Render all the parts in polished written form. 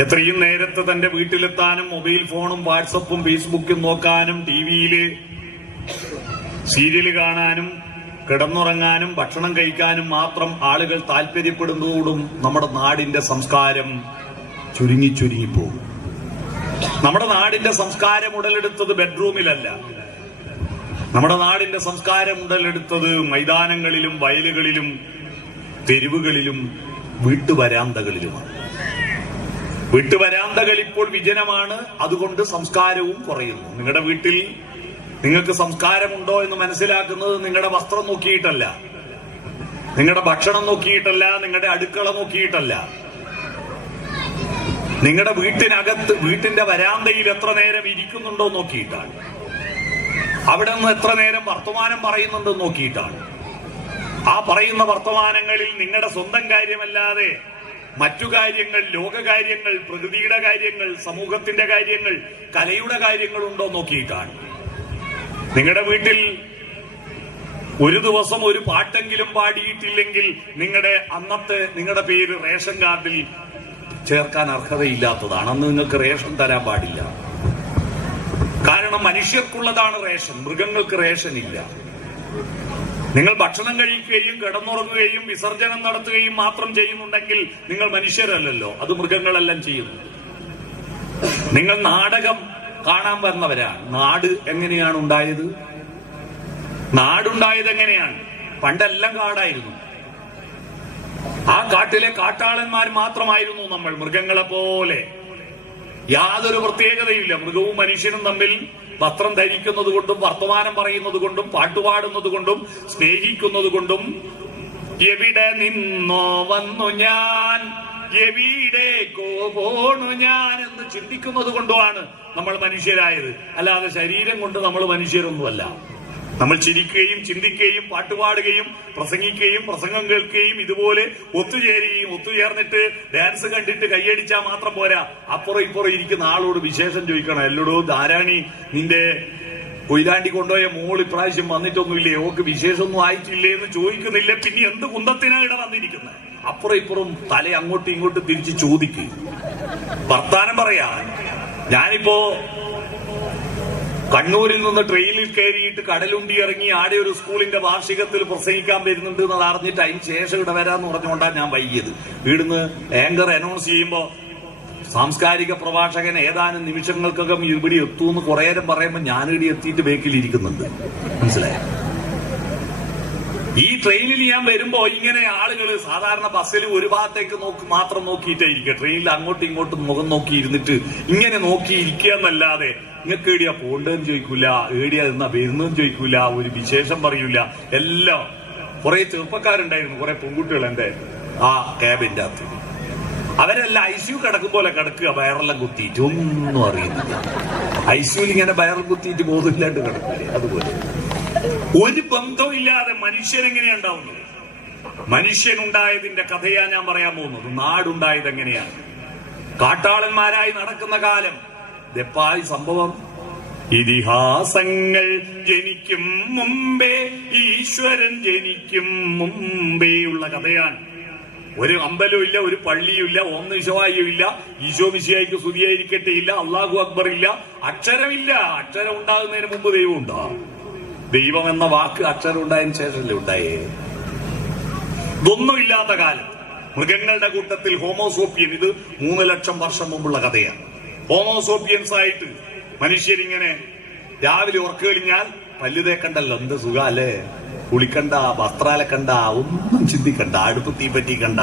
എത്രയും നേരത്തെ തന്റെ വീട്ടിലെത്താനും മൊബൈൽ ഫോണും വാട്സപ്പും ഫേസ്ബുക്കും നോക്കാനും ടിവിയില് സീരിയല് കാണാനും കിടന്നുറങ്ങാനും ഭക്ഷണം കഴിക്കാനും മാത്രം ആളുകൾ താല്പര്യപ്പെടുന്നതോടും നമ്മുടെ നാടിന്റെ സംസ്കാരം ചുരുങ്ങിപ്പോകും. നമ്മുടെ നാടിന്റെ സംസ്കാരം ഉടലെടുത്തത് ബെഡ്റൂമിലല്ല. നമ്മുടെ നാടിന്റെ സംസ്കാരം ഉടലെടുത്തത് മൈതാനങ്ങളിലും വയലുകളിലും തെരുവുകളിലും വീട്ടുവരാന്തകളിലുമാണ്. വീട്ടുവരാന്തകൾ ഇപ്പോൾ വിജനമാണ്. അതുകൊണ്ട് സംസ്കാരവും കുറയുന്നു. നിങ്ങളുടെ വീട്ടിൽ നിങ്ങൾക്ക് സംസ്കാരമുണ്ടോ എന്ന് മനസ്സിലാക്കുന്നത് നിങ്ങളുടെ വസ്ത്രം നോക്കിയിട്ടല്ല, നിങ്ങളുടെ ഭക്ഷണം നോക്കിയിട്ടല്ല, നിങ്ങളുടെ അടുക്കള നോക്കിയിട്ടല്ല, നിങ്ങളുടെ വീട്ടിനകത്ത് വീട്ടിന്റെ വരാന്തയിൽ എത്ര നേരം ഇരിക്കുന്നുണ്ടോ നോക്കിയിട്ടാണ്, അവിടെ നിന്ന് എത്ര നേരം വർത്തമാനം പറയുന്നുണ്ടോ നോക്കിയിട്ടാണ്. ആ പറയുന്ന വർത്തമാനങ്ങളിൽ നിങ്ങളുടെ സ്വന്തം കാര്യമല്ലാതെ മറ്റു കാര്യങ്ങൾ, ലോകകാര്യങ്ങൾ, പ്രകൃതിയുടെ കാര്യങ്ങൾ, സമൂഹത്തിന്റെ കാര്യങ്ങൾ, കലയുടെ കാര്യങ്ങൾ ഉണ്ടോ നോക്കിയിട്ടാണ്. നിങ്ങളുടെ വീട്ടിൽ ഒരു ദിവസം ഒരു പാട്ടെങ്കിലും പാടിയിട്ടില്ലെങ്കിൽ നിങ്ങളുടെ പേര് റേഷൻ കാർഡിൽ ചേർക്കാൻ അർഹതയില്ലാത്തതാണ്. അന്ന് നിങ്ങൾക്ക് റേഷൻ തരാൻ പാടില്ല. കാരണം മനുഷ്യർക്കുള്ളതാണ് റേഷൻ, മൃഗങ്ങൾക്ക് റേഷൻ ഇല്ല. നിങ്ങൾ ഭക്ഷണം കഴിക്കുകയും കിടന്നുറങ്ങുകയും വിസർജനം നടത്തുകയും മാത്രം ചെയ്യുന്നുണ്ടെങ്കിൽ നിങ്ങൾ മനുഷ്യരല്ലല്ലോ, അത് മൃഗങ്ങളെല്ലാം ചെയ്യുന്നു. നിങ്ങൾ നാടകം കാണാൻ വന്നവരാണ്. നാട് എങ്ങനെയാണ് ഉണ്ടായത്? നാടുണ്ടായത് എങ്ങനെയാണ്? പണ്ടെല്ലാം കാടായിരുന്നു. ആ കാട്ടിലെ കാട്ടാളന്മാർ മാത്രമായിരുന്നു നമ്മൾ. മൃഗങ്ങളെ പോലെ യാതൊരു പ്രത്യേകതയില്ല. മൃഗവും മനുഷ്യനും തമ്മിൽ വസ്ത്രം ധരിക്കുന്നത് കൊണ്ടും വർത്തമാനം പറയുന്നത് കൊണ്ടും പാട്ടുപാടുന്നത് കൊണ്ടും സ്നേഹിക്കുന്നത് കൊണ്ടും എവിടെ നിന്നോ വന്നു ഞാൻ, എവിടേക്കോ പോണു ഞാൻ എന്ന് ചിന്തിക്കുന്നത് കൊണ്ടുമാണ് നമ്മൾ മനുഷ്യരായത്. അല്ലാതെ ശരീരം കൊണ്ട് നമ്മൾ മനുഷ്യരൊന്നുമല്ല. നമ്മൾ ചിരിക്കുകയും ചിന്തിക്കുകയും പാട്ടുപാടുകയും പ്രസംഗിക്കുകയും പ്രസംഗം കേൾക്കുകയും ഇതുപോലെ ഒത്തുചേർന്നിട്ട് ഡാൻസ് കണ്ടിട്ട് കൈയടിച്ചാൽ മാത്രം പോരാ. അപ്പുറം ഇപ്പുറം ഇരിക്കുന്ന ആളോട് വിശേഷം ചോദിക്കണം. എല്ലടോ ധാരാണി, നിന്റെ കൊയിലാണ്ടി കൊണ്ടുപോയ മോൾ ഇപ്രാവശ്യം വന്നിട്ടൊന്നുമില്ലേ, ഓക്ക് വിശേഷമൊന്നും ആയിട്ടില്ലേ എന്ന് ചോദിക്കുന്നില്ല. പിന്നെ എന്ത് കുന്തത്തിനാ ഇവിടെ വന്നിരിക്കുന്നത്? അപ്പുറം ഇപ്പുറം തല അങ്ങോട്ടും ഇങ്ങോട്ടും തിരിച്ച് ചോദിക്കുക, വർത്താനം പറയാ. ഞാനിപ്പോ കണ്ണൂരിൽ നിന്ന് ട്രെയിനിൽ കയറിയിട്ട് കടലുണ്ടി ഇറങ്ങി ആടെ ഒരു സ്കൂളിന്റെ വാർഷികത്തിൽ പ്രസംഗിക്കാൻ വരുന്നുണ്ട് എന്ന് അറിഞ്ഞിട്ട് അതിന് ശേഷം ഇവിടെ വരാന്ന് പറഞ്ഞുകൊണ്ടാണ് ഞാൻ വൈകിയത്. ഇവിടുന്ന് ആങ്കർ അനൗൺസ് ചെയ്യുമ്പോ സാംസ്കാരിക പ്രഭാഷകൻ ഏതാനും നിമിഷങ്ങൾക്കകം ഇവിടെ എത്തൂന്ന് കുറെ നേരം പറയുമ്പോൾ ഞാനിവിടെ എത്തിയിട്ട് ബേക്കിലിരിക്കുന്നുണ്ട്. മനസ്സിലായോ? ഈ ട്രെയിനിൽ ഞാൻ വരുമ്പോ ഇങ്ങനെ ആളുകൾ സാധാരണ ബസ്സിൽ ഒരു ഭാഗത്തേക്ക് മാത്രം നോക്കിയിട്ടേ ഇരിക്കുക. ട്രെയിനിൽ അങ്ങോട്ടും ഇങ്ങോട്ടും മുഖം നോക്കി ഇരുന്നിട്ട് ഇങ്ങനെ നോക്കി ഇരിക്കുക എന്നല്ലാതെ നിങ്ങൾക്ക് ഏടിയാ പോണ്ടെന്ന് ചോദിക്കൂല, ഏടിയാ എന്നാ വരുന്നെന്ന് ചോദിക്കൂല, ഒരു വിശേഷം പറയൂല. എല്ലാം കുറെ ചെറുപ്പക്കാരുണ്ടായിരുന്നു, കുറെ പെൺകുട്ടികൾ എന്റെ ആ ക്യാബിന്റെ അകത്ത്. അവരെല്ലാം ICU കിടക്കും പോലെ കിടക്കുക, വയറെല്ലാം കുത്തിയിട്ട് ഒന്നും അറിയുന്നില്ല. ICUവിൽ ഇങ്ങനെ വയറൽ കുത്തിയിട്ട് ബോധമില്ലാണ്ട് കിടക്കില്ലേ, അതുപോലെ ഒരു ബന്ധവും ഇല്ലാതെ മനുഷ്യനെങ്ങനെയാ ഉണ്ടാവുന്നത്? മനുഷ്യനുണ്ടായതിന്റെ കഥയാ ഞാൻ പറയാൻ പോകുന്നത്. നാടുണ്ടായത് എങ്ങനെയാണ്? കാട്ടാളന്മാരായി നടക്കുന്ന കാലം ദപ്പായി സംഭവം. ഇതിഹാസങ്ങൾ ജനിക്കും മുമ്പേ ഈശ്വരൻ ജനിക്കും മുമ്പേ ഉള്ള കഥയാണ്. ഒരു അമ്പലവും ഇല്ല, ഒരു പള്ളിയും ഇല്ല, ഒന്ന് ഈശോയും ഇല്ല, ഈശോ മിശിഹായ്ക്ക് സ്തുതിയായിരിക്കട്ടെ ഇല്ല, അള്ളാഹു അക്ബർ ഇല്ല, അക്ഷരമില്ല. അക്ഷരം ഉണ്ടാകുന്നതിന് മുമ്പ് ദൈവം ഉണ്ടാ. ദൈവം എന്ന വാക്ക് അക്ഷരം ഉണ്ടായതിനു ശേഷമല്ലേ ഉണ്ടായേ? ഇതൊന്നും ഇല്ലാത്ത കാലം മൃഗങ്ങളുടെ കൂട്ടത്തിൽ ഹോമോസോപ്പിയൻ, ഇത് 3 ലക്ഷം വർഷം മുമ്പുള്ള കഥയാണ്. ഹോമോസോപ്പിയൻസ് ആയിട്ട് മനുഷ്യരിങ്ങനെ രാവിലെ ഉറക്കം കഴിഞ്ഞാൽ പല്ല് തേക്കണ്ടല്ലോ, എന്ത് സുഖ അല്ലേ, കുളിക്കണ്ട, വസ്ത്രാലക്കണ്ട, ഒന്നും ചിന്തിക്കണ്ട, അടുപ്പ് തീ പറ്റിക്കണ്ട,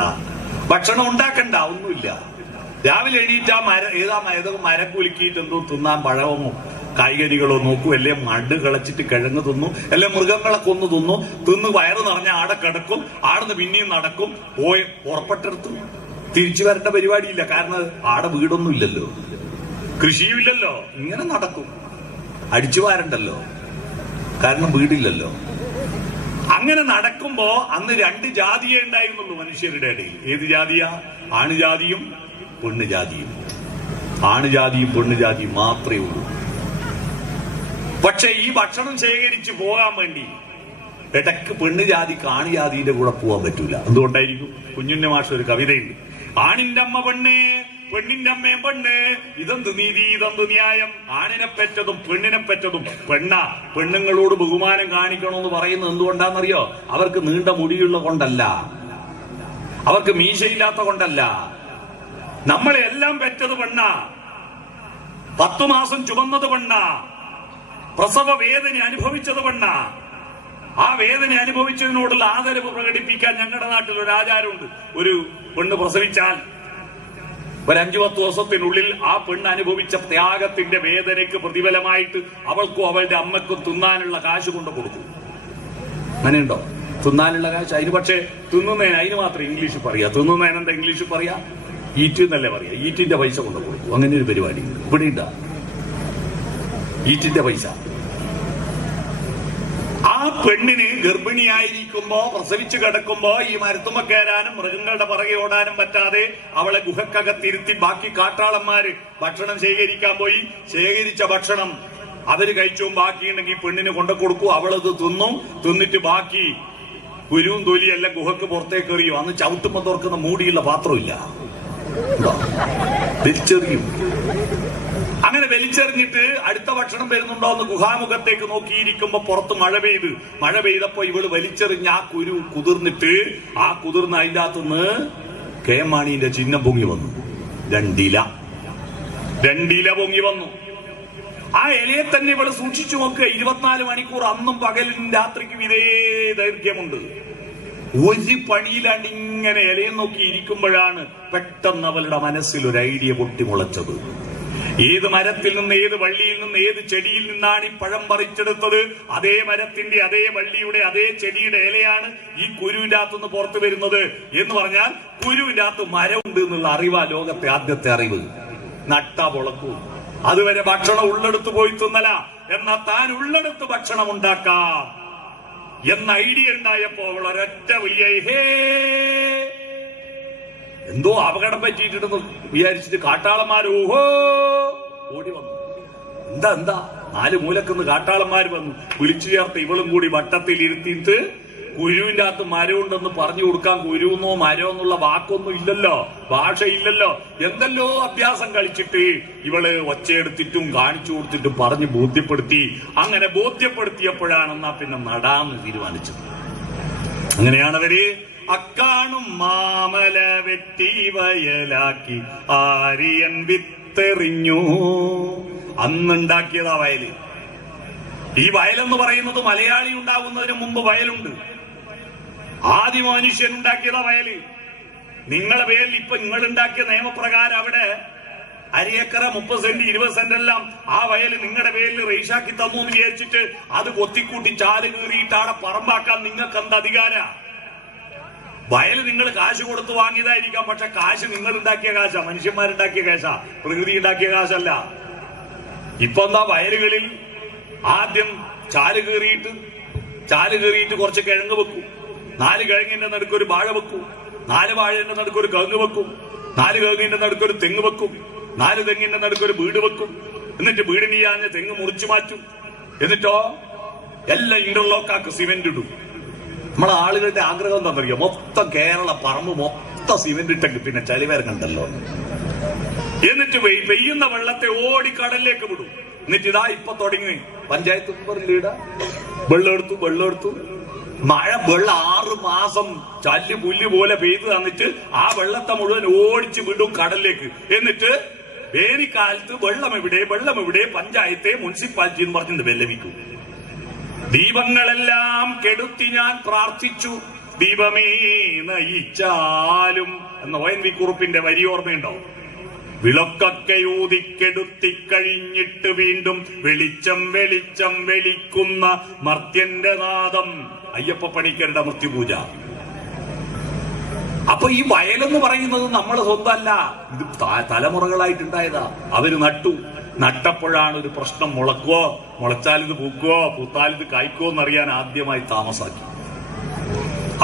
ഭക്ഷണം ഉണ്ടാക്കണ്ട, ഒന്നുമില്ല. രാവിലെ എണീറ്റ് ഏതോ മരം കുലുക്കിയിട്ട് എന്തോ തിന്നാൻ പഴമോ കായ്കനികളോ നോക്കൂ, അല്ലെ മണ്ണ് കളച്ചിട്ട് കിഴങ്ങ് തിന്നു, അല്ലെ മൃഗങ്ങളെ കൊന്നു തിന്ന് വയറ് നിറഞ്ഞ ആടെ കിടക്കും, ആടുന്ന് പിന്നെയും നടക്കും. പോയി പുറപ്പെട്ടെടുത്ത് തിരിച്ചു വരേണ്ട പരിപാടിയില്ല. കാരണം ആടെ വീടൊന്നും ഇല്ലല്ലോ, കൃഷിയുമില്ലല്ലോ, ഇങ്ങനെ നടക്കും. അടിച്ചു വാരണ്ടല്ലോ, കാരണം വീടില്ലല്ലോ. അങ്ങനെ നടക്കുമ്പോ അന്ന് 2 ജാതിയേ ഉണ്ടായിരുന്നുള്ളൂ മനുഷ്യരുടെ ഇടയിൽ. ഏത് ജാതിയാ? ആണുജാതിയും പെണ്ണുജാതിയും. ആണുജാതിയും പെണ്ണുജാതിയും മാത്രമേ ഉള്ളൂ. പക്ഷെ ഈ ഭക്ഷണം ശേഖരിച്ച് പോകാൻ വേണ്ടി ഇടയ്ക്ക് പെണ്ണുജാതിക്ക് ആണുജാതിയുടെ കൂടെ പോകാൻ പറ്റൂല. എന്തുകൊണ്ടായിരിക്കും? കുഞ്ഞുണ്ണി മാഷ് ഒരു കവിതയുണ്ട്. ആണിന്റെ അമ്മ പെണ്ണേ പെണ്ണിന്റെ അമ്മയും പെണ്ണ്. ഇതെന്ത് നീതി, ഇതെന്ത് ന്യായം? ആണിനെ പെറ്റതും പെണ്ണിനെ പെറ്റതും പെണ്ണാ. പെണ്ണുങ്ങളോട് ബഹുമാനം കാണിക്കണമെന്ന് പറയുന്നത് എന്തുകൊണ്ടാണെന്നറിയോ? അവർക്ക് നീണ്ട മുടിയുള്ള കൊണ്ടല്ല, അവർക്ക് മീശയില്ലാത്ത കൊണ്ടല്ല. നമ്മളെ എല്ലാം പെറ്റത് പെണ്ണാ, 10 മാസം ചുമന്നത് പെണ്ണാ, പ്രസവ വേദന അനുഭവിച്ചത് പെണ്ണാ. ആ വേദന അനുഭവിച്ചതിനോടുള്ള ആദരവ് പ്രകടിപ്പിക്കാൻ ഞങ്ങളുടെ നാട്ടിൽ ഒരു ആചാരമുണ്ട്. ഒരു പെണ്ണ് പ്രസവിച്ചാൽ ഒരു 5-10 ദിവസത്തിനുള്ളിൽ ആ പെണ്ണ് അനുഭവിച്ച ത്യാഗത്തിന്റെ വേദനയ്ക്ക് പ്രതിഫലമായിട്ട് അവൾക്കും അവളുടെ അമ്മയ്ക്കും തിന്നാനുള്ള കാശ് കൊണ്ട് കൊടുക്കും. അങ്ങനെയുണ്ടോ? തിന്നാനുള്ള കാശ്. അതിന് പക്ഷേ തിന്നുന്നതിന് അതിന് മാത്രം ഇംഗ്ലീഷ് പറയാ. തിന്നുന്നതിന് എന്താ ഇംഗ്ലീഷ് പറയാ? ഈറ്റ് എന്നല്ലേ പറയാ. ഈറ്റിന്റെ പൈസ കൊണ്ട് കൊടുക്കും. അങ്ങനെ ഒരു പരിപാടി ഇവിടെ ഉണ്ടാ. ഈറ്റിന്റെ പൈസ. ആ പെണ്ണിന് ഗർഭിണിയായിരിക്കുമ്പോ, പ്രസവിച്ചു കിടക്കുമ്പോ ഈ മരത്തുമ്മ കയറാനും മൃഗങ്ങളുടെ പുറകെ ഓടാനും പറ്റാതെ അവളെ ഗുഹക്കകത്തിരുത്തി ബാക്കി കാട്ടാളന്മാര് ഭക്ഷണം ശേഖരിക്കാൻ പോയി. ശേഖരിച്ച ഭക്ഷണം അവര് കഴിച്ചും ബാക്കിയുണ്ടെങ്കിൽ പെണ്ണിന് കൊണ്ടു കൊടുക്കും. അവളത് തിന്നും. തിന്നിട്ട് ബാക്കി കുരുവും തൊലിയെല്ലാം ഗുഹക്ക് പുറത്തേക്ക് എറിയും. അന്ന് ചവിട്ടുമ്പോ തുറക്കുന്ന മൂടിയുള്ള പാത്രമില്ല, വലിച്ചെറിയും. അങ്ങനെ വലിച്ചെറിഞ്ഞിട്ട് അടുത്ത ഭക്ഷണം വരുന്നുണ്ടോ എന്ന് ഗുഹാമുഖത്തേക്ക് നോക്കിയിരിക്കുമ്പോ പുറത്ത് മഴ പെയ്തപ്പോ ഇവള് വലിച്ചെറിഞ്ഞ ആ കുരു കുതിർന്നിട്ട് ആ കുതിർന്ന അതിന്റെ അകത്തുനിന്ന് കെ മാണിന്റെ ചിഹ്നം പൊങ്ങി വന്നു. രണ്ടില പൊങ്ങി വന്നു. ആ ഇലയെ തന്നെ ഇവള് സൂക്ഷിച്ചു നോക്കുക. 24 മണിക്കൂർ അന്നും പകലും രാത്രിക്കും ഇതേ ദൈർഘ്യമുണ്ട്. ഒരു പണിയിലാണ്ട് ഇങ്ങനെ ഇലയെ നോക്കി ഇരിക്കുമ്പോഴാണ് പെട്ടെന്ന് അവളുടെ മനസ്സിൽ ഒരു ഐഡിയ പൊട്ടിമുളച്ചത്. ഏത് മരത്തിൽ നിന്ന്, ഏത് വള്ളിയിൽ നിന്ന്, ഏത് ചെടിയിൽ നിന്നാണ് ഈ പഴം പറിച്ചെടുത്തത്? അതേ മരത്തിന്റെ, അതേ വള്ളിയുടെ, അതേ ചെടിയുടെ ഇലയാണ് ഈ കുരുവിന്റെ അകത്തുനിന്ന് പുറത്തു വരുന്നത് എന്ന് പറഞ്ഞാൽ കുരുവിന്റെ അകത്ത് മരമുണ്ട് എന്നുള്ള അറിവാ ലോകത്തെ ആദ്യത്തെ അറിവ്. നട്ടാ പൊളക്കൂ. അതുവരെ ഭക്ഷണം ഉള്ളെടുത്ത് പോയി തിന്നല, എന്നാ താൻ ഉള്ളെടുത്ത് ഭക്ഷണം ഉണ്ടാക്കാം എന്ന ഐഡിയ ഉണ്ടായപ്പോ അവൾ ഒരൊറ്റ വലിയ എന്തോ അപകടം പറ്റിയിട്ടുണ്ടെന്ന് വിചാരിച്ചിട്ട് കാട്ടാളന്മാർ ഓഹോ ഓടി വന്നു. എന്താ 4 മൂലക്കുന്ന് കാട്ടാളന്മാർ വന്നു. വിളിച്ചു ചേർത്ത് ഇവളും കൂടി വട്ടത്തിൽ ഇരുത്തിയിട്ട് കുരുവിന്റെ അകത്ത് മരമുണ്ടെന്ന് പറഞ്ഞു കൊടുക്കാൻ കുരുന്നോ മരോ എന്നുള്ള വാക്കൊന്നും ഇല്ലല്ലോ, ഭാഷയില്ലല്ലോ. എന്തെല്ലോ അഭ്യാസം കളിച്ചിട്ട് ഇവള് ഒച്ചയെടുത്തിട്ടും കാണിച്ചു കൊടുത്തിട്ടും പറഞ്ഞ് ബോധ്യപ്പെടുത്തി. അങ്ങനെ ബോധ്യപ്പെടുത്തിയപ്പോഴാണെന്നാ പിന്നെ നടാന്ന് തീരുമാനിച്ചത്. അങ്ങനെയാണവര് അക്കാണും മാമല വെട്ടി വയലാക്കി ആര്യൻ വിത്തെറിഞ്ഞു. അന്നുണ്ടാക്കിയതാ വയല്. ഈ വയലെന്ന് പറയുന്നത് മലയാളി ഉണ്ടാവുന്നതിന് മുമ്പ് വയലുണ്ട്. ആദ്യ മനുഷ്യൻ ഉണ്ടാക്കിയതാ വയല്. നിങ്ങളെ പേരിൽ ഇപ്പൊ നിങ്ങൾ ഉണ്ടാക്കിയ നിയമപ്രകാരം അവിടെ അരിയേക്കറ 30 സെന്റ് 20 സെന്റ് എല്ലാം ആ വയല് നിങ്ങളുടെ പേരിൽ റേഷാക്കി തന്നു എന്ന് വിചാരിച്ചിട്ട് അത് കൊത്തിക്കൂട്ടി ചാല് കീറിയിട്ട് ആടെ പറമ്പാക്കാൻ നിങ്ങൾക്ക് എന്താ അധികാര? വയല് നിങ്ങൾ കാശ് കൊടുത്ത് വാങ്ങിയതായിരിക്കാം, പക്ഷെ കാശ് നിങ്ങൾ ഉണ്ടാക്കിയ കാശാ, മനുഷ്യന്മാരുണ്ടാക്കിയ കാശാ, പ്രകൃതി ഉണ്ടാക്കിയ കാശല്ല. ഇപ്പൊ എന്താ വയലുകളിൽ ആദ്യം ചാല് കീറിയിട്ട് കുറച്ച് കിഴങ്ങ് വെക്കും, 4 കിഴങ്ങിന്റെ നടുക്കൊരു വാഴ വെക്കും, 4 വാഴന്റെ നടുക്കൊരു കവുങ്ങ് വെക്കും, 4 കവുങ്ങിന്റെ നടുക്കൊരു തെങ്ങ് വെക്കും, 4 തെങ്ങിന്റെ നടുക്കൊരു വീട് വെക്കും. എന്നിട്ട് വീടിന് ചെയ്യാഞ്ഞ തെങ്ങ് മുറിച്ചു മാറ്റും. എന്നിട്ടോ എല്ലാം ഇന്റർലോക്കാക്ക് സിമെന്റ് ഇടും. നമ്മളെ ആളുകളുടെ ആഗ്രഹം എന്താണെന്നറിയോ? മൊത്തം കേരള പറമ്പ് മൊത്തം സിമെന്റ് ഇട്ടെങ്കിൽ പിന്നെ ചളിവേർക്കണ്ടല്ലോ. എന്നിട്ട് പെയ്യുന്ന വെള്ളത്തെ ഓടിക്കടലിലേക്ക് വിടും. എന്നിട്ട് ഇതാ ഇപ്പൊ തുടങ്ങി പഞ്ചായത്ത് മെമ്പറിലീടാ വെള്ളം എടുത്തു വെള്ളം 6 മാസം ചല്ലി പുല്ല് പോലെ പെയ്ത് തന്നിട്ട് ആ വെള്ളത്തെ മുഴുവൻ ഓടിച്ച് വിടും കടലിലേക്ക്. എന്നിട്ട് വേനൽക്കാലത്ത് വെള്ളം എവിടെ പഞ്ചായത്തെ മുനിസിപ്പാലിറ്റി എന്ന് പറഞ്ഞ് വെല്ലവിക്കും. ദീപങ്ങളെല്ലാം കെടുത്തി ഞാൻ പ്രാർത്ഥിച്ചു, ദീപമേ നയിച്ചാലും എന്ന ONV കുറുപ്പിന്റെ വരി ഓർമ്മയുണ്ടോ? വിളക്കൊക്കെ ഊതിക്കെടുത്തിക്കഴിഞ്ഞിട്ട് വീണ്ടും വെളിച്ചം വെളിക്കുന്ന മർത്യന്റെ നാദം. അയ്യപ്പ പണിക്കരുടെ മൃത്യുപൂജ. അപ്പൊ ഈ വയലെന്ന് പറയുന്നത് നമ്മളെ സ്വന്തമല്ല, ഇത് തലമുറകളായിട്ടുണ്ടായതാ. അവര് നട്ടപ്പോഴാണ് ഒരു പ്രശ്നം മുളച്ചാൽ ഇത് പൂക്കുവോ പൂത്താൽ ഇത് കായ്ക്കുവോ എന്നറിയാൻ ആദ്യമായി താമസാക്കി.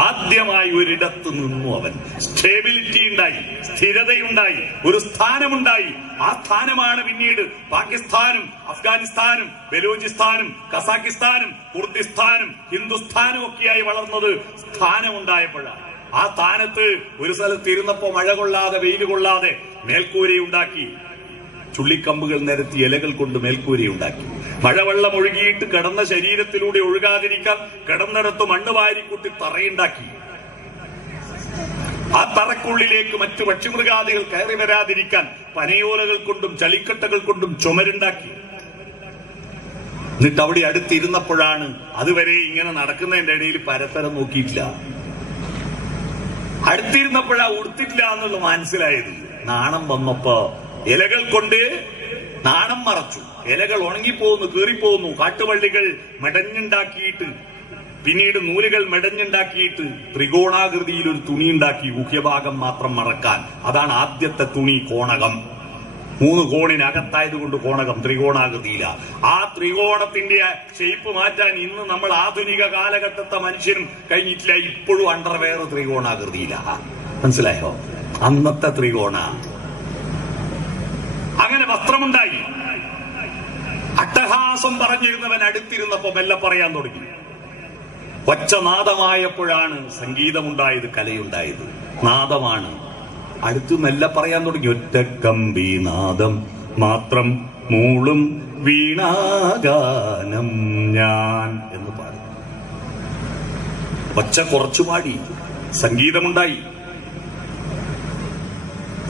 ആദ്യമായി ഒരിടത്ത് നിന്നു അവൻ. സ്റ്റേബിലിറ്റി ഉണ്ടായി, സ്ഥിരതയുണ്ടായി, ഒരു സ്ഥാനമുണ്ടായി. ആ സ്ഥാനമാണ് പിന്നീട് പാകിസ്ഥാനും അഫ്ഗാനിസ്ഥാനും ബലൂചിസ്ഥാനും കസാക്കിസ്ഥാനും കുർദിസ്ഥാനും ഹിന്ദുസ്ഥാനും ഒക്കെയായി വളർന്നത്. സ്ഥാനമുണ്ടായപ്പോഴാണ്. ആ സ്ഥാനത്ത് ഒരു സ്ഥലത്ത് ഇരുന്നപ്പോ മഴ കൊള്ളാതെ വെയിൽ കൊള്ളാതെ മേൽക്കൂരയുണ്ടാക്കി. ചുള്ളിക്കമ്പുകൾ നിരത്തി ഇലകൾ കൊണ്ട് മേൽക്കൂരയുണ്ടാക്കി. മഴവെള്ളം ഒഴുകിയിട്ട് കിടന്ന ശരീരത്തിലൂടെ ഒഴുകാതിരിക്കാൻ കിടന്നിടത്ത് മണ്ണ് വാരിക്കുട്ടി തറയുണ്ടാക്കി. ആ തറക്കുള്ളിലേക്ക് മറ്റു പക്ഷിമൃഗാദികൾ കയറി വരാതിരിക്കാൻ പനയോലകൾ കൊണ്ടും ചളിക്കട്ടകൾ കൊണ്ടും ചുമരുണ്ടാക്കി. എന്നിട്ട് അവിടെ അടുത്തിരുന്നപ്പോഴാണ്, അതുവരെ ഇങ്ങനെ നടക്കുന്നതിന്റെ ഇടയിൽ പരസ്പരം നോക്കിയിട്ടില്ല, അടുത്തിരുന്നപ്പോഴാ ഉടുത്തിട്ടില്ല എന്നുള്ള മനസ്സിലായത്. നാണം വന്നപ്പോ ഇലകൾ കൊണ്ട് നാണം മറച്ചു. ഇലകൾ ഉണങ്ങിപ്പോകുന്നു, കീറിപ്പോകുന്നു. കാട്ടുവള്ളികൾ മെടഞ്ഞുണ്ടാക്കിയിട്ട്, പിന്നീട് നൂലുകൾ മെടഞ്ഞുണ്ടാക്കിയിട്ട് ത്രികോണാകൃതിയിൽ ഒരു തുണി ഉണ്ടാക്കി, ഗുഹ്യഭാഗം മാത്രം മറക്കാൻ. അതാണ് ആദ്യത്തെ തുണി, കോണകം. 3 കോണിനകത്തായതുകൊണ്ട് കോണകം ത്രികോണാകൃതിയില. ആ ത്രികോണത്തിന്റെ ഷേപ്പ് മാറ്റാൻ ഇന്ന് നമ്മൾ ആധുനിക കാലഘട്ടത്തെ മനുഷ്യനും കഴിഞ്ഞിട്ടില്ല. ഇപ്പോഴും അണ്ടർവെയർ ത്രികോണാകൃതിയില. മനസ്സിലായോ? അന്നത്തെ ത്രികോണ. അങ്ങനെ വസ്ത്രമുണ്ടായി. അട്ടഹാസം പറഞ്ഞിരുന്നവൻ അടുത്തിരുന്നപ്പോ മെല്ലെ പറയാൻ തുടങ്ങി. ഒച്ച നാദമായപ്പോഴാണ് സംഗീതമുണ്ടായത്, കലയുണ്ടായത്. നാദമാണ്. അടുത്ത് മെല്ലെ പറയാൻ തുടങ്ങി. ഒറ്റക്കമ്പി നാദം മാത്രം മൂളും വീണാഗാനം ഞാൻ എന്ന് പാടി. ഒച്ച കുറച്ചു പാടി, സംഗീതമുണ്ടായി.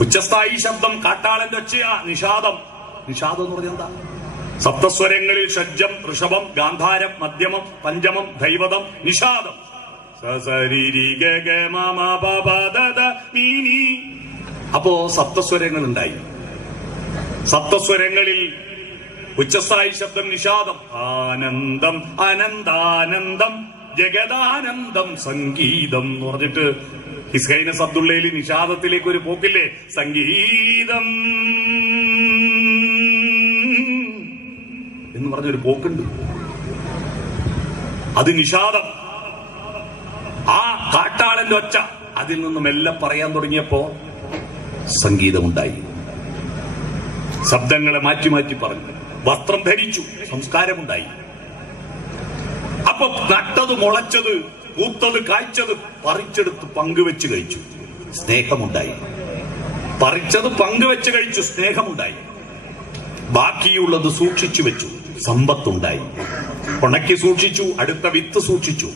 ഉച്ചസ്ഥായി ശബ്ദം, കാട്ടാളന്റെ ഒച്ചയാ. നിഷാദം. നിഷാദം എന്ന് പറഞ്ഞാൽ എന്താ? സപ്തസ്വരങ്ങളിൽ ഷഡ്ജം, ഋഷഭം, ഗാന്ധാരം, മധ്യമം, പഞ്ചമം, ധൈവതം, നിഷാദം. അപ്പോ സപ്തസ്വരങ്ങൾ ഉണ്ടായി. സപ്തസ്വരങ്ങളിൽ ഉച്ചസ്ഥായി ശബ്ദം നിഷാദം. ആനന്ദം, അനന്താനന്ദം, ജഗദാനന്ദം, സംഗീതം എന്ന് പറഞ്ഞിട്ട് ഹിസ്ഹൈനസ് അബ്ദുള്ളയിൽ നിഷാദത്തിലേക്ക് ഒരു പോക്കില്ലേ? സംഗീതം എന്ന് പറഞ്ഞൊരു പോക്കുണ്ട്. അത് നിഷാദം. ആ കാട്ടാളന്റെ ഒച്ച അതിൽ നിന്നും എല്ലാം പറയാൻ തുടങ്ങിയപ്പോ സംഗീതമുണ്ടായി. ശബ്ദങ്ങളെ മാറ്റി മാറ്റി പറഞ്ഞു. വസ്ത്രം ധരിച്ചു, സംസ്കാരമുണ്ടായി. അപ്പൊ നട്ടത്, മുളച്ചത്, പൂത്തത്, കായ്ച്ചത് പറിച്ചെടുത്ത് പങ്കുവെച്ച് കഴിച്ചു. സ്നേഹമുണ്ടായി. പറിച്ചത് പങ്കുവെച്ച് കഴിച്ചു, സ്നേഹമുണ്ടായി. ബാക്കിയുള്ളത് സൂക്ഷിച്ചു വെച്ചു, സമ്പത്തുണ്ടായി. ഉണക്കി സൂക്ഷിച്ചു, അടുത്ത വിത്ത് സൂക്ഷിച്ചു.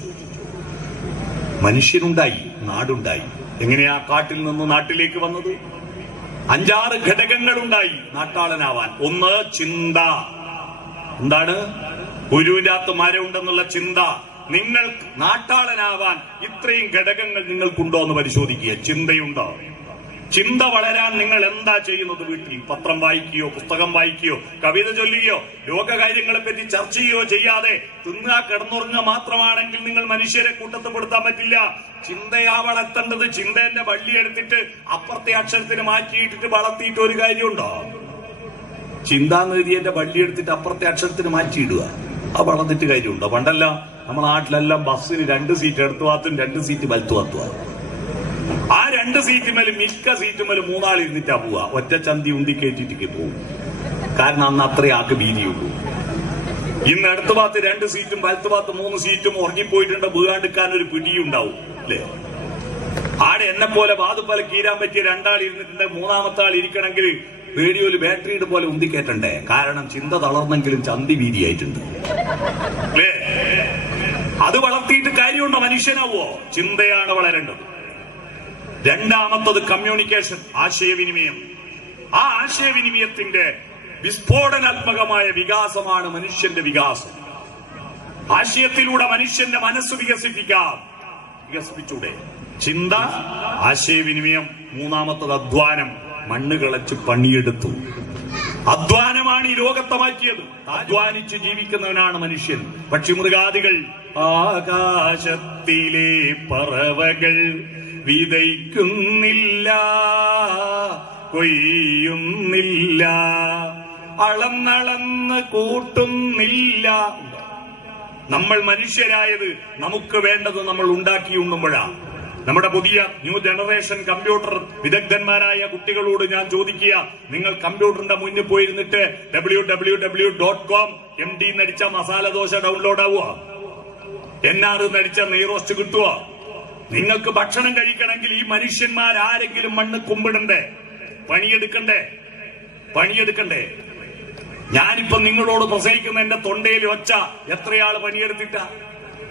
മനുഷ്യനുണ്ടായി, നാടുണ്ടായി. എങ്ങനെയാ കാട്ടിൽ നിന്ന് നാട്ടിലേക്ക് വന്നത്? 5-6 ഘടകങ്ങളുണ്ടായി നാട്ടാളനാവാൻ. ഒന്ന്, ചിന്ത. എന്താണ്? ഗുരുവിന്റെ അകത്ത് മരമുണ്ടെന്നുള്ള ചിന്ത. നിങ്ങൾ നാട്ടാളനാവാൻ ഇത്രയും ഘടകങ്ങൾ നിങ്ങൾക്കുണ്ടോ എന്ന് പരിശോധിക്കുക. ചിന്തയുണ്ടോ? ചിന്ത വളരാൻ നിങ്ങൾ എന്താ ചെയ്യുന്നത്? വീട്ടിൽ പത്രം വായിക്കുകയോ, പുസ്തകം വായിക്കുകയോ, കവിത ചൊല്ലുകയോ, ലോകകാര്യങ്ങളെ പറ്റി ചർച്ച ചെയ്യുകയോ ചെയ്യാതെ തിന്നുക, കിടന്നുറങ്ങുക മാത്രമാണെങ്കിൽ നിങ്ങൾ മനുഷ്യരെ കൂട്ടത്തിൽപ്പെടുത്താൻ പറ്റില്ല. ചിന്തയാ വളർത്തേണ്ടത്. ചിന്തേന്റെ വള്ളി എടുത്തിട്ട് അപ്പുറത്തെ അക്ഷരത്തിന് മാറ്റിയിട്ടിട്ട് വളർത്തിയിട്ട് ഒരു കാര്യമുണ്ടോ? ചിന്താനീതിന്റെ വള്ളി എടുത്തിട്ട് അപ്പുറത്തെ അക്ഷരത്തിന് മാറ്റിയിടുക, ആ വളർന്നിട്ട് കാര്യമുണ്ടോ? പണ്ടല്ല നമ്മുടെ നാട്ടിലെല്ലാം ബസ്സിന് 2 സീറ്റ് എടുത്തു ഭാഗത്തും 2 സീറ്റ് വലത്തു ഭാഗത്തുക. ആ 2 സീറ്റുമേലും മിക്ക സീറ്റുമേലും 3 ആൾ ഇരുന്നിട്ടാ പോവുക. ഒറ്റ ചന്തി ഉന്തി കയറ്റിട്ട് പോകും. കാരണം അന്ന് അത്രയും ആൾക്ക് ഭീതിയുള്ളൂ. ഇന്ന് അടുത്ത ഭാഗത്ത് 2 സീറ്റും വലത്ത് ഭാഗത്ത് 3 സീറ്റും ഉറങ്ങിപ്പോയിട്ടുണ്ട്. വീകാണ്ടിക്കാൻ ഒരു പിടിയുണ്ടാവും അല്ലേ? ആടെ എന്നെ പോലെ വാതുപോലെ കീരാൻ പറ്റിയ 2 ആൾ ഇരുന്നിട്ടുണ്ട്. 3-ാമത്തെ ആൾ ഇരിക്കണമെങ്കിൽ റേഡിയോയിൽ ബാറ്ററിയുടെ പോലെ ഉന്തിക്കേറ്റണ്ടേ? കാരണം ചിന്ത തളർന്നെങ്കിലും ചന്തി വീതിയായിട്ടുണ്ട് അല്ലേ? അത് വളർത്തിയിട്ട് കാര്യമുണ്ടോ? മനുഷ്യനാവോ? ചിന്തയാണ് വളരേണ്ടത്. രണ്ടാമത്തത് കമ്മ്യൂണിക്കേഷൻ, ആശയവിനിമയം. ആ ആശയവിനിമയത്തിന്റെ വിസ്ഫോടനാത്മകമായ വികാസമാണ് മനുഷ്യന്റെ വികാസം. ആശയത്തിലൂടെ മനുഷ്യന്റെ മനസ്സ് വികസിപ്പിച്ചൂടെ? ചിന്ത, ആശയവിനിമയം. 3-ാമത്തത് അധ്വാനം. മണ്ണ് കിളച്ച് പണിയെടുത്തു. അധ്വാനമാണ് ഈ ലോകത്തെ മാറ്റിയത്. അധ്വാനിച്ച് ജീവിക്കുന്നവനാണ് മനുഷ്യൻ. പക്ഷിമൃഗാദികൾ, ആകാശത്തിലെ പറവകൾ വിതയ്ക്കുന്നില്ല, കൊയ്യുന്നില്ല, അളന്നളന്ന് കൂട്ടുന്നില്ല. നമ്മൾ മനുഷ്യരായത് നമുക്ക് വേണ്ടത് നമ്മൾ ഉണ്ടാക്കി ഉണ്ണുമ്പോഴാണ്. നമ്മുടെ പുതിയ ന്യൂ ജനറേഷൻ കമ്പ്യൂട്ടർ വിദഗ്ധന്മാരായ കുട്ടികളോട് ഞാൻ ചോദിക്കുക, നിങ്ങൾ കമ്പ്യൂട്ടറിന്റെ മുന്നിൽ പോയിരുന്നിട്ട് www.com MD നടിച്ച മസാല ദോശ ഡൗൺലോഡ് ആവുക? NR നടിച്ച നെയ്റോസ്റ്റ് കിട്ടുക? നിങ്ങൾക്ക് ഭക്ഷണം കഴിക്കണമെങ്കിൽ ഈ മനുഷ്യന്മാരാരെങ്കിലും മണ്ണ് കുമ്പിടണ്ടേ? പണിയെടുക്കണ്ടേ? ഞാനിപ്പോ നിങ്ങളോട് പ്രസംഗിക്കുന്ന എന്റെ തൊണ്ടയിൽ ഒച്ച എത്രയാള് പണിയെടുത്തിട്ട?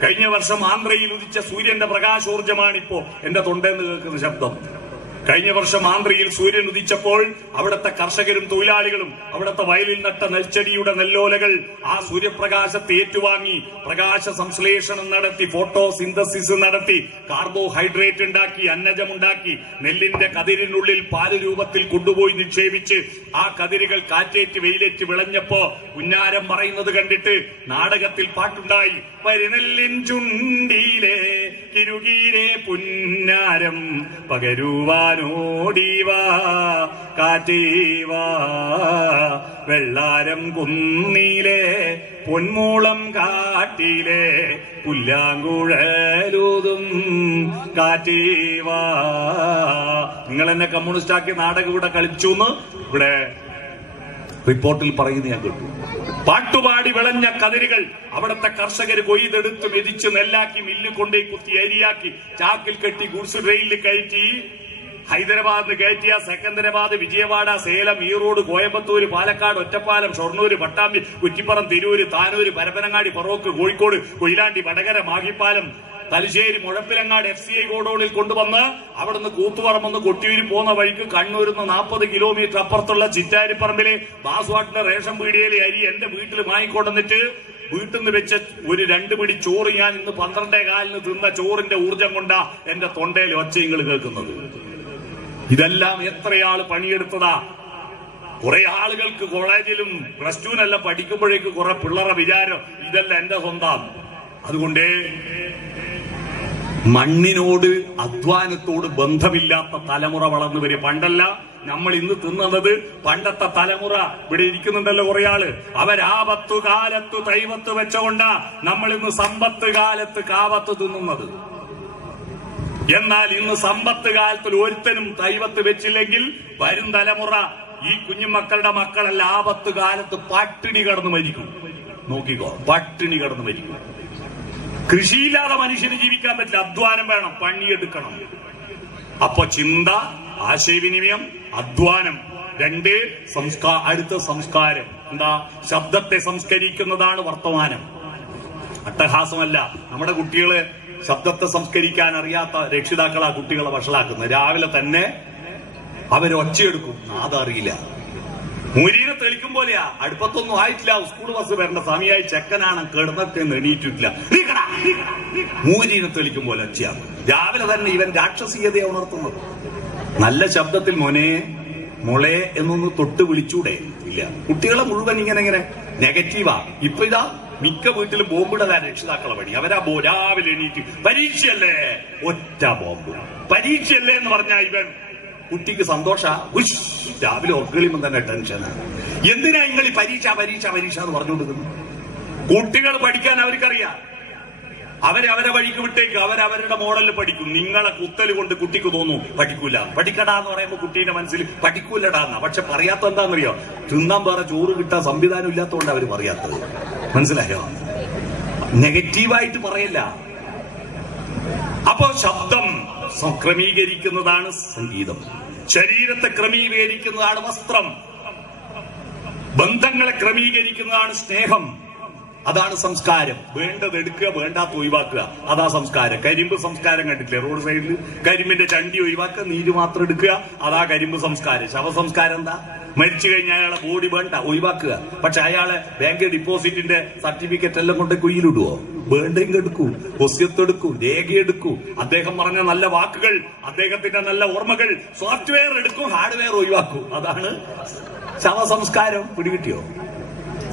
കഴിഞ്ഞ വർഷം ആന്ധ്രയിൽ ഉദിച്ച സൂര്യന്റെ പ്രകാശോർജമാണിപ്പോ എന്റെ തൊണ്ടയിൽ കേൾക്കുന്ന ശബ്ദം. കഴിഞ്ഞ വർഷം ആന്ധ്രയിൽ സൂര്യൻ ഉദിച്ചപ്പോൾ അവിടുത്തെ കർഷകരും തൊഴിലാളികളും അവിടുത്തെ വയലിൽ നട്ട നെൽച്ചെടിയുടെ നെല്ലോലകൾ ആ സൂര്യപ്രകാശത്തെ ഏറ്റുവാങ്ങി പ്രകാശ സംശ്ലേഷണം നടത്തി, ഫോട്ടോസിന്തസിസ് നടത്തി, കാർബോഹൈഡ്രേറ്റ് ഉണ്ടാക്കി, അന്നജമുണ്ടാക്കി, നെല്ലിന്റെ കതിരിനുള്ളിൽ പാല് രൂപത്തിൽ കൊണ്ടുപോയി നിക്ഷേപിച്ച് ആ കതിരുകൾ കാറ്റേറ്റ് വെയിലേറ്റ് വിളഞ്ഞപ്പോ ഉന്നാരം പറയുന്നത് കണ്ടിട്ട് നാടകത്തിൽ പാട്ടുണ്ടായി. പരിനെല്ലിൻ ചുണ്ടിയിലെ കിരുകീരെ പുന്നാരം പകരുവാനോടിവാ കാറ്റീവാ, വെള്ളാരം കുന്നിലെ പൊന്മൂളം കാട്ടിലെ പുല്ലാങ്കുഴലൂതും കാറ്റീവാ. നിങ്ങൾ എന്നെ കമ്മ്യൂണിസ്റ്റാക്കി നാടകം ഇവിടെ കളിച്ചു എന്ന് ഇവിടെ റിപ്പോർട്ടിൽ പറയുന്നത് ഞാൻ കേട്ടു. പാട്ടുപാടി വിളഞ്ഞ കതിരുകൾ അവിടുത്തെ കർഷകർ കൊയ്തെടുത്ത് മെതിച്ച് നെല്ലാക്കി മില്ല് കൊണ്ടേ കുത്തി അരിയാക്കി ചാക്കിൽ കെട്ടി ഗുഡ്സ് ട്രെയിനിൽ കയറ്റി ഹൈദരാബാദിന് കയറ്റിയ സെക്കന്ദരാബാദ്, വിജയവാഡ, സേലം, ഈറോഡ്, കോയമ്പത്തൂര്, പാലക്കാട്, ഒറ്റപ്പാലം, ഷൊർണൂര്, പട്ടാമ്പി, കുറ്റിപ്പുറം, തിരൂര്, താനൂര്, പരപ്പനങ്ങാടി, ഫറോക്ക്, കോഴിക്കോട്, കൊയിലാണ്ടി, വടകര, മാഹിപ്പാലം, തലശ്ശേരി, മുഴപ്പിലങ്ങാട് FCI ഗോഡൌണിൽ കൊണ്ടുവന്ന് അവിടുന്ന് കൂത്തുപറമ്പെന്ന് കൊട്ടിയൂരി പോകുന്ന വഴിക്ക് കണ്ണൂരിന്ന് 40 കിലോമീറ്റർ അപ്പുറത്തുള്ള ചിറ്റാരിപ്പറമ്പിലെ ബാസ്വാട്ടിന്റെ റേഷൻ പീടികയിലെ അരി എന്റെ വീട്ടിൽ വാങ്ങിക്കൊണ്ടുവന്നിട്ട് വീട്ടിൽ നിന്ന് വെച്ച ഒരു 2 പിടി ചോറ് ഞാൻ ഇന്ന് 12:15 തിന്ന ചോറിന്റെ ഊർജം കൊണ്ടാ എന്റെ തൊണ്ടയിൽ ഒച്ച നിങ്ങൾ കേൾക്കുന്നത്. ഇതെല്ലാം എത്രയാള് പണിയെടുത്തതാ. കുറെ ആളുകൾക്ക് കോളേജിലും പ്ലസ് ടുവിനെല്ലാം പഠിക്കുമ്പോഴേക്ക് കുറെ പിള്ളേരുടെ വിചാരം ഇതെല്ലാം എന്റെ സ്വന്തം. അതുകൊണ്ട് മണ്ണിനോട്, അധ്വാനത്തോട് ബന്ധമില്ലാത്ത തലമുറ വളർന്നു വരും. പണ്ടല്ല നമ്മൾ ഇന്ന് തിന്നുന്നത്, പണ്ടത്തെ തലമുറ ഇവിടെ ഇരിക്കുന്നുണ്ടല്ലോ കുറെ ആള്, അവരാപത്തു കാലത്തു തൈവത്ത് വെച്ചുകൊണ്ടാ നമ്മൾ ഇന്ന് സമ്പത്ത് കാലത്ത് കാവത്ത് തിന്നുന്നത്. എന്നാൽ ഇന്ന് സമ്പത്ത് കാലത്തിൽ ഒരുത്തനും തൈവത്ത് വെച്ചില്ലെങ്കിൽ വരും തലമുറ, ഈ കുഞ്ഞുമക്കളുടെ മക്കളല്ല, ആപത്ത് കാലത്ത് പട്ടിണി കടന്ന് മരിക്കും. നോക്കിക്കോ, പട്ടിണി കടന്ന് മരിക്കും. കൃഷിയില്ലാതെ മനുഷ്യന് ജീവിക്കാൻ പറ്റില്ല. അധ്വാനം വേണം, പണിയെടുക്കണം. അപ്പൊ ചിന്ത, ആശയവിനിമയം, അധ്വാനം, 2 അടുത്ത സംസ്കാരം. എന്താ? ശബ്ദത്തെ സംസ്കരിക്കുന്നതാണ് വർത്തമാനം. അട്ടഹാസമല്ല. നമ്മുടെ കുട്ടികള് ശബ്ദത്തെ സംസ്കരിക്കാൻ അറിയാത്ത രക്ഷിതാക്കളാ കുട്ടികളെ വഷളാക്കുന്നത്. രാവിലെ തന്നെ അവരൊച്ചയെടുക്കും, അതറിയില്ല. മൂരീനെ തെളിക്കും പോലെയാ. അടുപ്പത്തൊന്നും ആയിട്ടില്ല, സ്കൂൾ ബസ് വരേണ്ട സമയമായി, ചെക്കനാണ് കിടന്നൊക്കെ എണീറ്റിട്ടില്ല, മൂരീനെ തെളിക്കും പോലെ ഒച്ചയാണ്. രാവിലെ തന്നെ ഇവൻ രാക്ഷസീയതയെ ഉണർത്തുന്നത്. നല്ല ശബ്ദത്തിൽ മോനെ, മോളെ എന്നൊന്ന് തൊട്ട് വിളിച്ചൂടെ? ഇല്ല. കുട്ടികളെ മുഴുവൻ ഇങ്ങനെ നെഗറ്റീവാ. ഇപ്പൊ ഇതാ മിക്ക വീട്ടിലും ബോംബിടാൻ രക്ഷിതാക്കളെ പണി. അവരാ രാവിലെ എണീറ്റ് പരീക്ഷയല്ലേ, ഒറ്റ ബോംബ്. പരീക്ഷയല്ലേ എന്ന് പറഞ്ഞാൽ ഇവൻ കുട്ടിക്ക് സന്തോഷ, രാവിലെ ഉറക്കളിയുമ്പോൾ തന്നെ ടെൻഷനാണ്. എന്തിനാ നിങ്ങൾ ഈ പരീക്ഷ എന്ന് പറഞ്ഞുകൊണ്ടിരുന്നു? കുട്ടികൾ പഠിക്കാൻ അവർക്കറിയാം. അവരവരെ വഴിക്ക് വിട്ടേക്ക്, അവരവരുടെ മോഡലിൽ പഠിക്കും. നിങ്ങളെ കുത്തൽ കൊണ്ട് കുട്ടിക്ക് തോന്നും പഠിക്കൂല. പഠിക്കടാന്ന് പറയുമ്പോൾ കുട്ടീന്റെ മനസ്സിൽ പഠിക്കൂലടാന്ന. പക്ഷെ പറയാത്ത എന്താണെന്നറിയോ? തിന്നാൻ വേറെ ചോറ് കിട്ടാൻ സംവിധാനം ഇല്ലാത്തതുകൊണ്ട് അവര് പറയാത്തത്. മനസ്സിലായോ? നെഗറ്റീവായിട്ട് പറയല്ല. അപ്പോ ശബ്ദം ക്രമീകരിക്കുന്നതാണ് സംഗീതം, ശരീരത്തെ ക്രമീകരിക്കുന്നതാണ് വസ്ത്രം, ബന്ധങ്ങളെ ക്രമീകരിക്കുന്നതാണ് സ്നേഹം. അതാണ് സംസ്കാരം. വേണ്ടത് എടുക്കുക, വേണ്ടാത്ത ഒഴിവാക്കുക. അതാ സംസ്കാരം. കരിമ്പ് സംസ്കാരം കണ്ടിട്ടില്ലേ? റോഡ് സൈഡിൽ കരിമ്പിന്റെ ചണ്ടി ഒഴിവാക്കുക, നീര് മാത്രം എടുക്കുക. അതാ കരിമ്പ് സംസ്കാരം. ശവസംസ്കാരം എന്താ? മരിച്ചു കഴിഞ്ഞാൽ അയാളെ ബോഡി വേണ്ട, ഒഴിവാക്കുക. പക്ഷെ അയാളെ ബാങ്ക് ഡിപ്പോസിറ്റിന്റെ സർട്ടിഫിക്കറ്റ് എല്ലാം കൊണ്ട് കുയിലിടുവോ? വേണ്ടെങ്കിൽ എടുക്കൂ, ഒസ്യത്തെടുക്കൂ, രേഖയെടുക്കൂ. അദ്ദേഹം പറഞ്ഞ നല്ല വാക്കുകൾ, അദ്ദേഹത്തിന്റെ നല്ല ഓർമ്മകൾ, സോഫ്റ്റ്വെയർ എടുക്കും, ഹാർഡ്വെയർ ഒഴിവാക്കൂ. അതാണ് ശവസംസ്കാരം. പിടികിട്ടിയോ?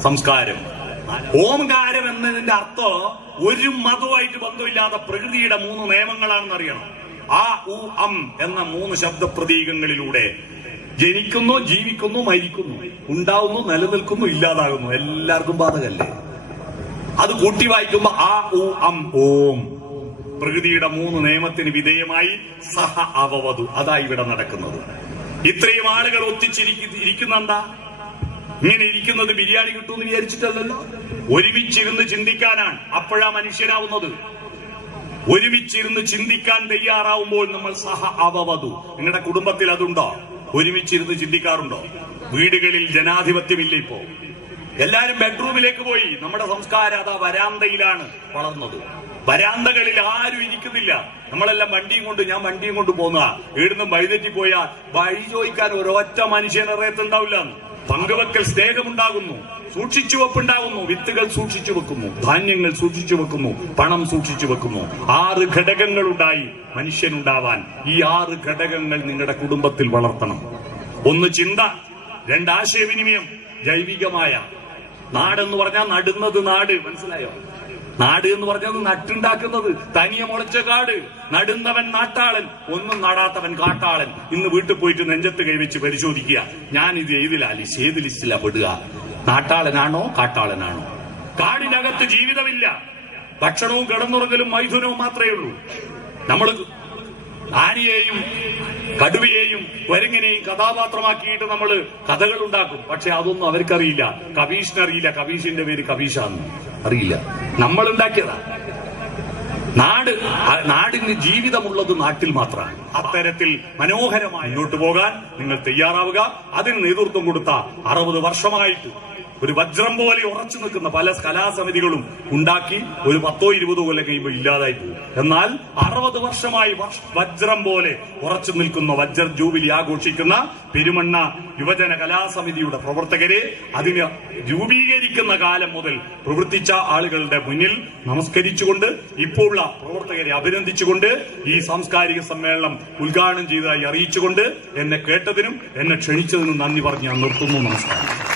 സംസ്കാരം. ഓംകാരം എന്നതിന്റെ അർത്ഥം ഒരു മതവുമായിട്ട് ബന്ധമില്ലാത്ത പ്രകൃതിയുടെ 3 നിയമങ്ങളാണെന്ന് അറിയണം. ആ, ഉ, അം എന്ന 3 ശബ്ദ പ്രതീകങ്ങളിലൂടെ ജനിക്കുന്നു, ജീവിക്കുന്നു, മരിക്കുന്നു, ഉണ്ടാവുന്നു, നിലനിൽക്കുന്നു, ഇല്ലാതാകുന്നു. എല്ലാവർക്കും ബാധകല്ലേ? അത് കൂട്ടി വായിക്കുമ്പോ ആ, ഉ, അം, ഓം. പ്രകൃതിയുടെ 3 നിയമത്തിന് വിധേയമായി സഹ അവവതു. അതാ ഇവിടെ നടക്കുന്നത്. ഇത്രയും ആളുകൾ ഒത്തിച്ചിരിക്കുന്നെന്താ? ഇങ്ങനെ ഇരിക്കുന്നത് ബിരിയാണി കിട്ടുമെന്ന് വിചാരിച്ചിട്ടല്ലല്ലോ, ഒരുമിച്ചിരുന്ന് ചിന്തിക്കാനാണ്. അപ്പോഴാ മനുഷ്യരാവുന്നത്. ഒരുമിച്ചിരുന്ന് ചിന്തിക്കാൻ തയ്യാറാവുമ്പോൾ നമ്മൾ സഹ അവവധു. നിങ്ങളുടെ കുടുംബത്തിൽ അതുണ്ടോ? ഒരുമിച്ചിരുന്ന് ചിന്തിക്കാറുണ്ടോ? വീടുകളിൽ ജനാധിപത്യമില്ല. ഇപ്പോ എല്ലാരും ബെഡ്റൂമിലേക്ക് പോയി. നമ്മുടെ സംസ്കാരം അതാ വരാന്തയിലാണ് വളർന്നത്. വരാന്തകളിൽ ആരും ഇരിക്കുന്നില്ല. നമ്മളെല്ലാം ഞാൻ വണ്ടിയും കൊണ്ട് പോകുന്ന ഇവിടുന്ന് വഴിതെറ്റി പോയാൽ വഴി ചോദിക്കാൻ ഒരൊറ്റ മനുഷ്യനെ റേത്തുണ്ടാവില്ല. പങ്കുവെക്കൽ സ്നേഹമുണ്ടാകുന്നു, സൂക്ഷിച്ചു വെപ്പുണ്ടാകുന്നു, വിത്തുകൾ സൂക്ഷിച്ചു വെക്കുന്നു, ധാന്യങ്ങൾ സൂക്ഷിച്ചു വെക്കുന്നു, പണം സൂക്ഷിച്ചു വെക്കുന്നു. 6 ഘടകങ്ങളുണ്ടായി മനുഷ്യനുണ്ടാവാൻ. ഈ 6 ഘടകങ്ങൾ നിങ്ങളുടെ കുടുംബത്തിൽ വളർത്തണം. 1 ചിന്ത, 2 ആശയവിനിമയം, ജൈവികമായ. നാടെന്ന് പറഞ്ഞാൽ നടുന്നത് നാട്, മനസ്സിലായോ? നാട് എന്ന് പറഞ്ഞത് നട്ടുണ്ടാക്കുന്നത്, തനിയെ മുളച്ച കാട്. നടുന്നവൻ നാട്ടാളൻ, ഒന്നും നടാത്തവൻ കാട്ടാളൻ. ഇന്ന് വീട്ടിൽ പോയിട്ട് നെഞ്ചത്ത് കൈവച്ച് പരിശോധിക്കുക, ഞാൻ ഇത് ഏത് ലിസ്റ്റിലാ പെടുക? നാട്ടാളനാണോ കാട്ടാളനാണോ? കാടിനകത്ത് ജീവിതമില്ല. ഭക്ഷണവും കിടന്നുറങ്ങലും മൈഥുനവും മാത്രമേ ഉള്ളൂ. നമ്മൾ ആനയെയും കടുവയെയും കുരങ്ങിനെയും കഥാപാത്രമാക്കിയിട്ട് നമ്മൾ കഥകൾ ഉണ്ടാക്കും. പക്ഷെ അതൊന്നും അവർക്കറിയില്ല. കബീഷിനറിയില്ല കബീഷിന്റെ പേര് കബീഷാന്ന് അറിയില്ല. നമ്മൾ ഉണ്ടാക്കിയതാ. നാടിന് ജീവിതമുള്ളത് നാട്ടിൽ മാത്രമാണ്. അത്തരത്തിൽ മനോഹരമായി മുന്നോട്ട് പോകാൻ നിങ്ങൾ തയ്യാറാവുക. അതിന് നേതൃത്വം കൊടുത്ത 60 വർഷമായിട്ട് ഒരു വജ്രം പോലെ ഉറച്ചു നിൽക്കുന്ന പല കലാസമിതികളും ഉണ്ടാക്കി ഒരു 10-20 കൊല്ലം കഴിയുമ്പോൾ ഇല്ലാതായി പോകും. എന്നാൽ 60 വർഷമായി വജ്രം പോലെ ഉറച്ചു നിൽക്കുന്ന വജ്ര ജൂബിലി ആഘോഷിക്കുന്ന പെരുമണ്ണ യുവജന കലാസമിതിയുടെ പ്രവർത്തകരെ അതിന് രൂപീകരിക്കുന്ന കാലം മുതൽ പ്രവർത്തിച്ച ആളുകളുടെ മുന്നിൽ നമസ്കരിച്ചുകൊണ്ട് ഇപ്പോൾ ഉള്ള പ്രവർത്തകരെ അഭിനന്ദിച്ചുകൊണ്ട് ഈ സാംസ്കാരിക സമ്മേളനം ഉദ്ഘാടനം ചെയ്തതായി അറിയിച്ചുകൊണ്ട് എന്നെ കേട്ടതിനും എന്നെ ക്ഷണിച്ചതിനും നന്ദി പറഞ്ഞ് ഞാൻ നിർത്തുന്നു. നമസ്കാരം.